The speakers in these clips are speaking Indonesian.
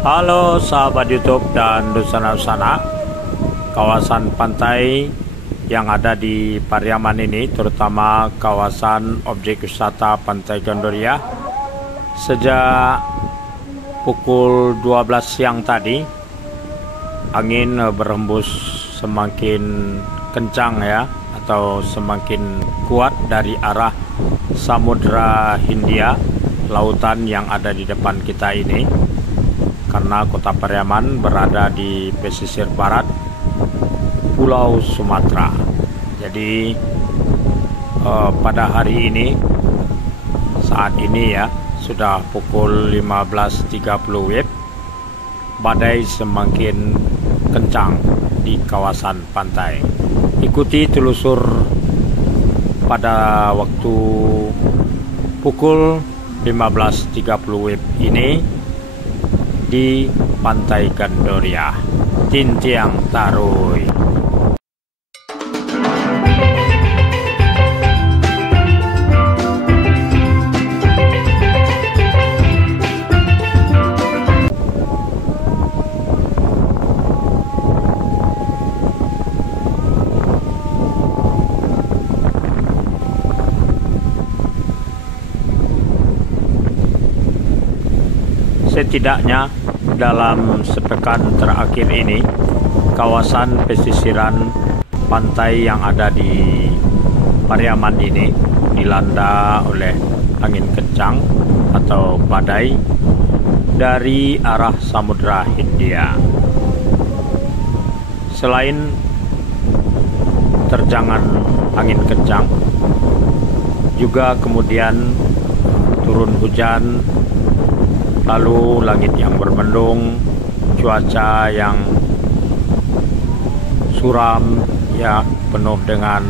Halo sahabat YouTube dan Dusana-Dusana, kawasan pantai yang ada di Pariaman ini, terutama kawasan objek wisata Pantai Gandoria, sejak pukul 12 siang tadi, angin berhembus semakin kencang ya, atau semakin kuat dari arah Samudra Hindia, lautan yang ada di depan kita ini. Karena kota Pariaman berada di pesisir barat Pulau Sumatera. Jadi pada hari ini, saat ini ya, sudah pukul 15.30 WIB, badai semakin kencang di kawasan pantai. Ikuti telusur pada waktu pukul 15.30 WIB ini di Pantai Gandoria, Tintiang Tarui. Setidaknya dalam sepekan terakhir ini, kawasan pesisiran pantai yang ada di Pariaman ini dilanda oleh angin kencang atau badai dari arah Samudra Hindia. Selain terjangan angin kencang, juga kemudian turun hujan, lalu langit yang bermendung, cuaca yang suram ya, penuh dengan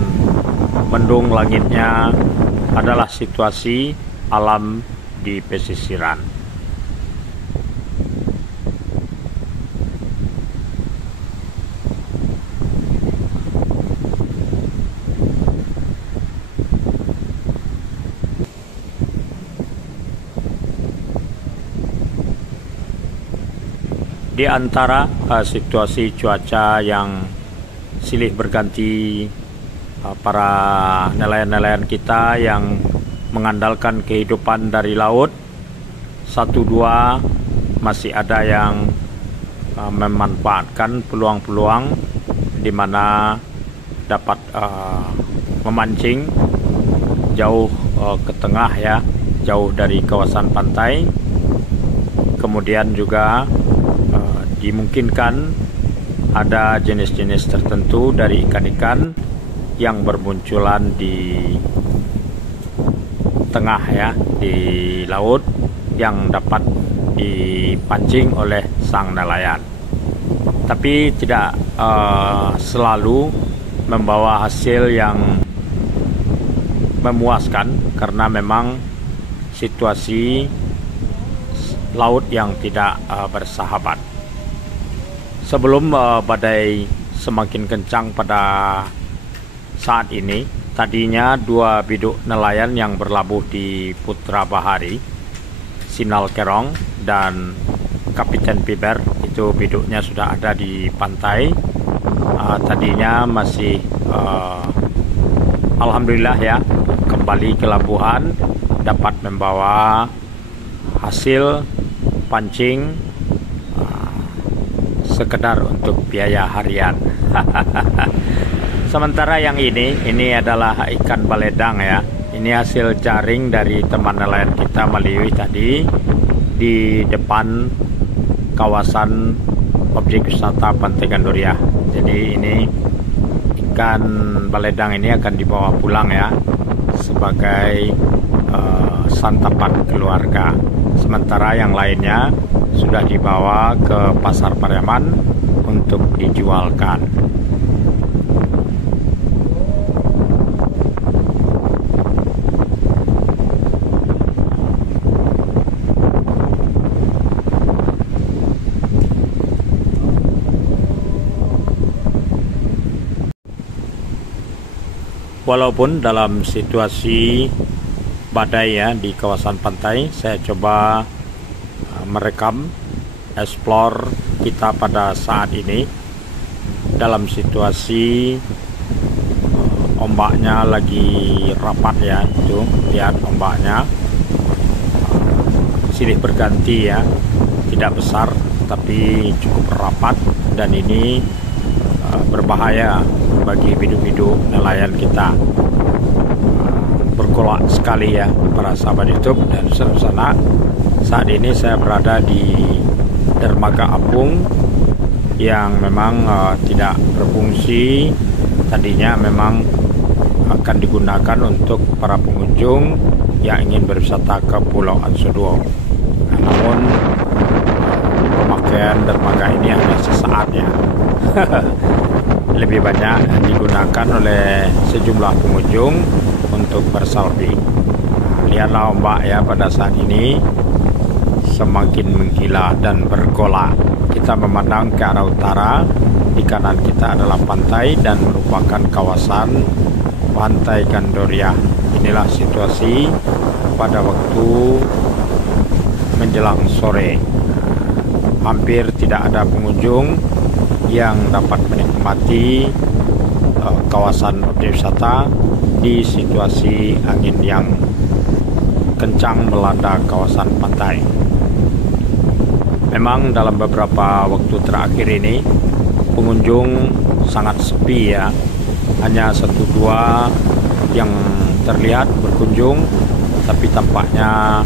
mendung langitnya, adalah situasi alam di pesisiran. Di antara situasi cuaca yang silih berganti, para nelayan-nelayan kita yang mengandalkan kehidupan dari laut, satu dua masih ada yang memanfaatkan peluang-peluang di mana dapat memancing jauh ke tengah ya, jauh dari kawasan pantai. Kemudian juga dimungkinkan ada jenis-jenis tertentu dari ikan-ikan yang bermunculan di tengah ya, di laut, yang dapat dipancing oleh sang nelayan. Tapi tidak selalu membawa hasil yang memuaskan, karena memang situasi laut yang tidak bersahabat. Sebelum badai semakin kencang pada saat ini, tadinya dua biduk nelayan yang berlabuh di Putra Bahari, Sinal Kerong dan Kapiten Piber, itu biduknya sudah ada di pantai. Tadinya masih alhamdulillah ya, kembali ke labuhan, dapat membawa hasil pancing sekedar untuk biaya harian. Sementara yang ini adalah ikan baledang ya. Ini hasil jaring dari teman nelayan kita Maliwi tadi di depan kawasan objek wisata Pantai Gandoria. Jadi ini ikan baledang ini akan dibawa pulang ya, sebagai santapan keluarga. Sementara yang lainnya sudah dibawa ke pasar Pariaman untuk dijualkan. Walaupun dalam situasi badai ya di kawasan pantai, saya coba merekam explore kita pada saat ini dalam situasi ombaknya lagi rapat ya. Itu lihat ombaknya silih berganti ya, tidak besar tapi cukup rapat, dan ini berbahaya bagi biduk-biduk nelayan kita. Bergolak sekali ya para sahabat YouTube dan sana. Saat ini saya berada di dermaga apung yang memang tidak berfungsi. Tadinya memang akan digunakan untuk para pengunjung yang ingin berwisata ke Pulau Ansoduo. Namun pemakaian dermaga ini hanya sesaat ya. Lebih banyak digunakan oleh sejumlah pengunjung untuk berselfie. Lihatlah ombak ya pada saat ini semakin menggila dan bergolak. Kita memandang ke arah utara, di kanan kita adalah pantai dan merupakan kawasan Pantai Gandoria. Inilah situasi pada waktu menjelang sore. Hampir tidak ada pengunjung yang dapat menikmati kawasan objek wisata di situasi angin yang kencang melanda kawasan pantai. Memang dalam beberapa waktu terakhir ini pengunjung sangat sepi ya. Hanya 1-2 yang terlihat berkunjung, tapi tampaknya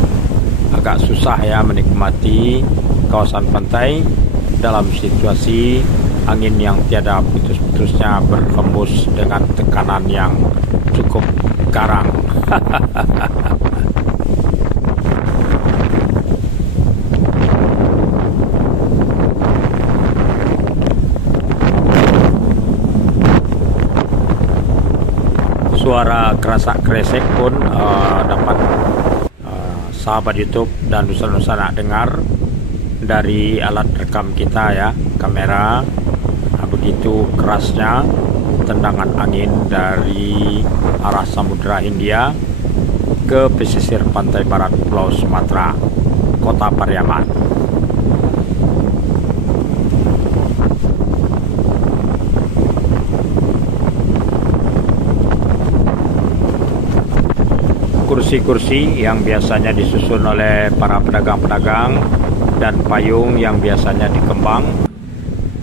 agak susah ya menikmati kawasan pantai dalam situasi angin yang tiada putus-putusnya berhembus dengan tekanan yang cukup garang. Suara kerasak-kresek pun dapat sahabat YouTube dan Nusantara dengar dari alat rekam kita ya, kamera. Begitu kerasnya tendangan angin dari arah Samudra Hindia ke pesisir pantai barat Pulau Sumatera, Kota Pariaman. Kursi-kursi yang biasanya disusun oleh para pedagang-pedagang dan payung yang biasanya dikembang,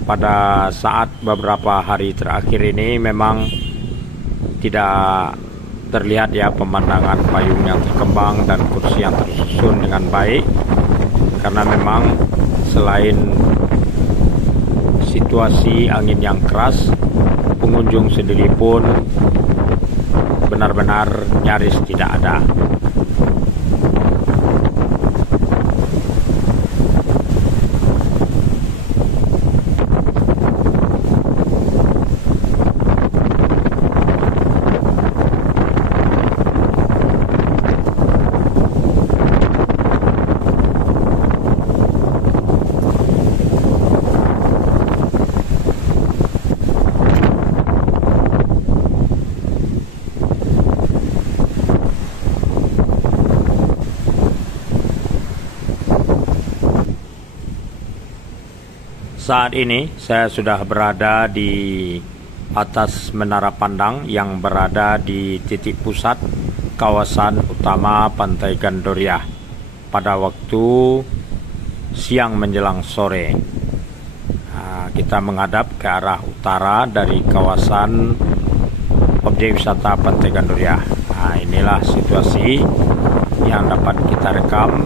pada saat beberapa hari terakhir ini memang tidak terlihat ya pemandangan payung yang terkembang dan kursi yang tersusun dengan baik, karena memang selain situasi angin yang keras, pengunjung sendiri pun benar-benar nyaris tidak ada. Saat ini saya sudah berada di atas menara pandang yang berada di titik pusat kawasan utama Pantai Gandoria pada waktu siang menjelang sore. Kita menghadap ke arah utara dari kawasan objek wisata Pantai Gandoria. Inilah situasi yang dapat kita rekam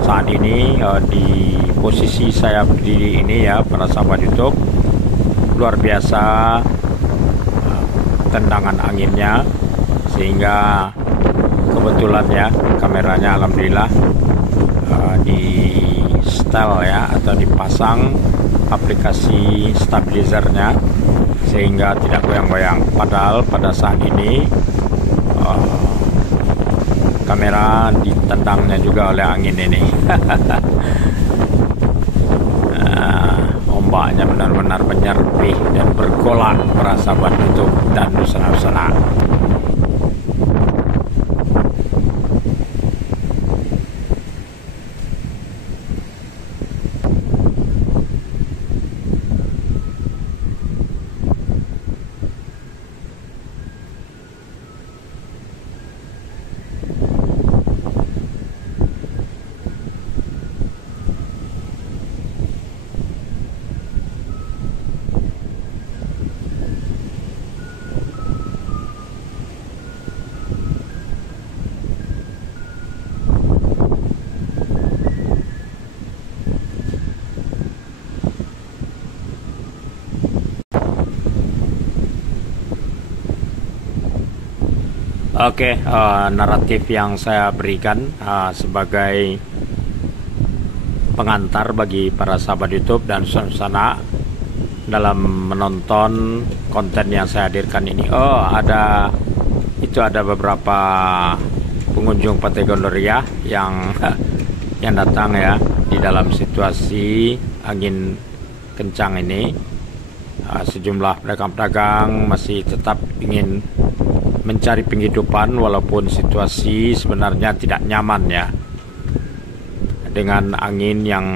saat ini di posisi saya berdiri ini ya para sahabat YouTube. Luar biasa tendangan anginnya, sehingga kebetulan ya kameranya alhamdulillah di setel ya atau dipasang aplikasi stabilizernya sehingga tidak goyang-goyang. Padahal pada saat ini kamera ditendangnya juga oleh angin ini. Ombaknya benar-benar menyerpih dan bergolak para sahabat YouTube dan Nusantara. Oke, naratif yang saya berikan sebagai pengantar bagi para sahabat YouTube dan sana dalam menonton konten yang saya hadirkan ini. Ada beberapa pengunjung Pantai Gondoria yang datang ya di dalam situasi angin kencang ini. Sejumlah pedagang-pedagang masih tetap ingin mencari penghidupan walaupun situasi sebenarnya tidak nyaman ya, dengan angin yang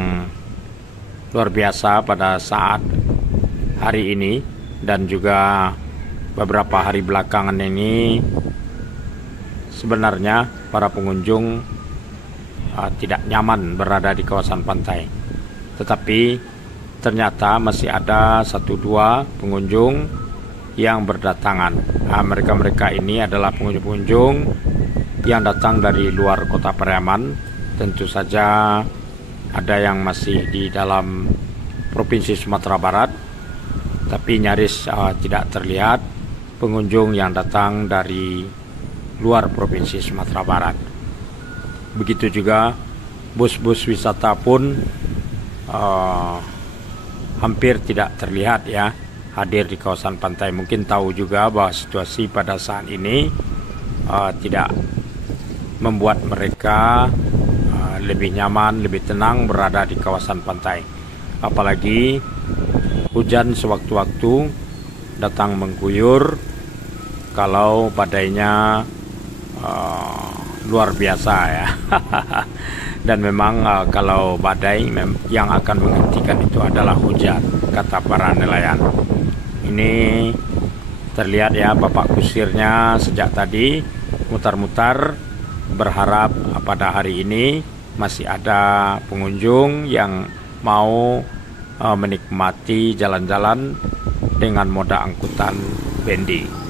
luar biasa pada saat hari ini dan juga beberapa hari belakangan ini. Sebenarnya para pengunjung tidak nyaman berada di kawasan pantai, tetapi ternyata masih ada 1-2 pengunjung yang berdatangan. Mereka ini adalah pengunjung yang datang dari luar kota Pariaman. Tentu saja ada yang masih di dalam Provinsi Sumatera Barat, tapi nyaris tidak terlihat pengunjung yang datang dari luar Provinsi Sumatera Barat. Begitu juga bus-bus wisata pun hampir tidak terlihat ya hadir di kawasan pantai. Mungkin tahu juga bahwa situasi pada saat ini tidak membuat mereka lebih nyaman, lebih tenang berada di kawasan pantai. Apalagi hujan sewaktu-waktu datang mengguyur, kalau badainya luar biasa ya. Dan memang kalau badai yang akan menghentikan itu adalah hujan, kata para nelayan. Ini terlihat ya bapak kusirnya sejak tadi mutar-mutar, berharap pada hari ini masih ada pengunjung yang mau menikmati jalan-jalan dengan moda angkutan bendi.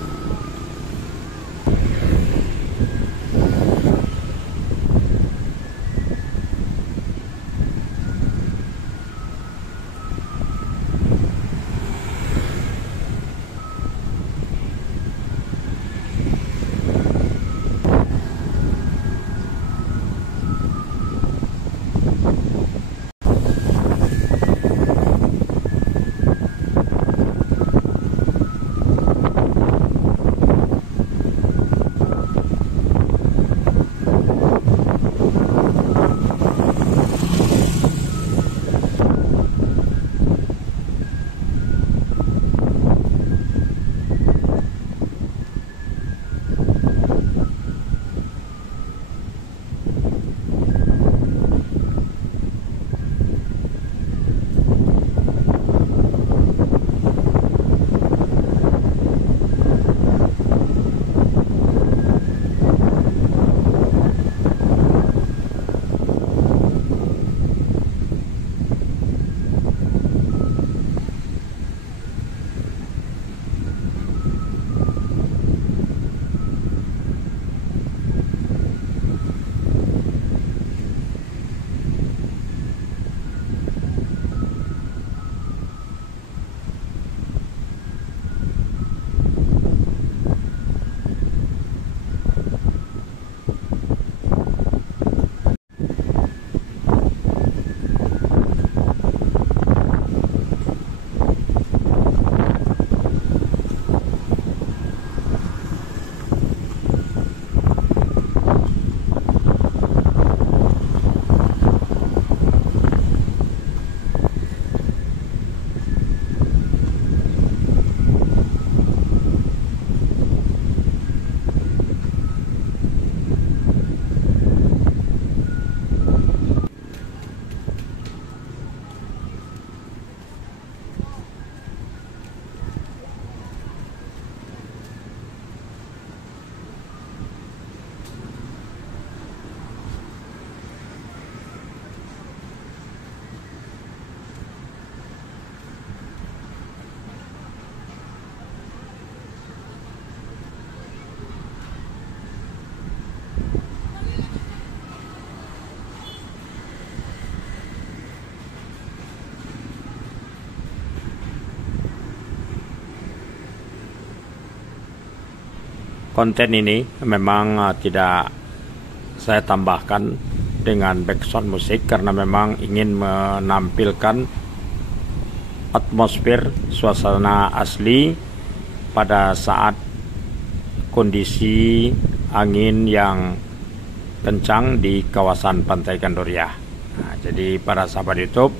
konten ini memang tidak saya tambahkan dengan background musik karena memang ingin menampilkan atmosfer suasana asli pada saat kondisi angin yang kencang di kawasan Pantai Gandoria. Nah, jadi para sahabat YouTube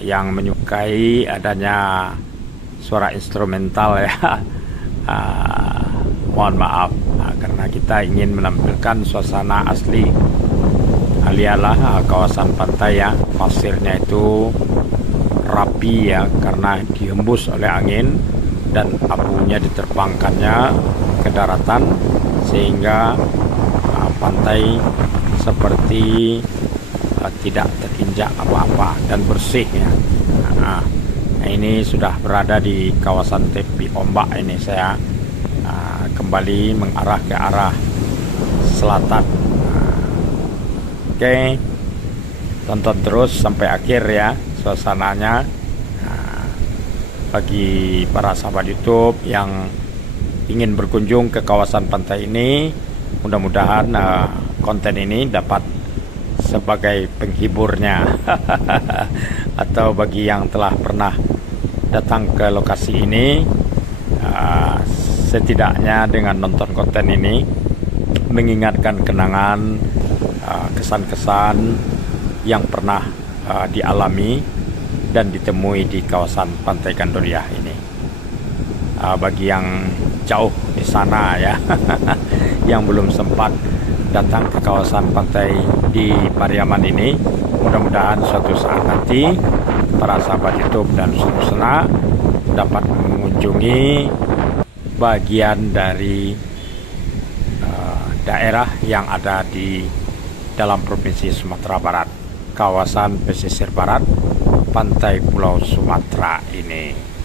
yang menyukai adanya suara instrumental ya, mohon maaf karena kita ingin menampilkan suasana asli alialah kawasan pantai ya, pasirnya itu rapi ya karena dihembus oleh angin dan abunya diterbangkannya ke daratan sehingga pantai seperti tidak terinjak apa-apa dan bersih ya. Nah, ini sudah berada di kawasan tepi ombak ini, saya kembali mengarah ke arah selatan. Oke, tonton terus sampai akhir ya suasananya. Bagi para sahabat YouTube yang ingin berkunjung ke kawasan pantai ini, mudah-mudahan konten ini dapat sebagai penghiburnya atau bagi yang telah pernah datang ke lokasi ini, setidaknya dengan nonton konten ini mengingatkan kenangan, kesan-kesan yang pernah dialami dan ditemui di kawasan Pantai Gandoria ini. Bagi yang jauh di sana ya yang belum sempat datang ke kawasan pantai di Pariaman ini, mudah-mudahan suatu saat nanti para sahabat YouTube dan Susana dapat mengunjungi bagian dari daerah yang ada di dalam Provinsi Sumatera Barat, kawasan pesisir barat Pantai Pulau Sumatera ini.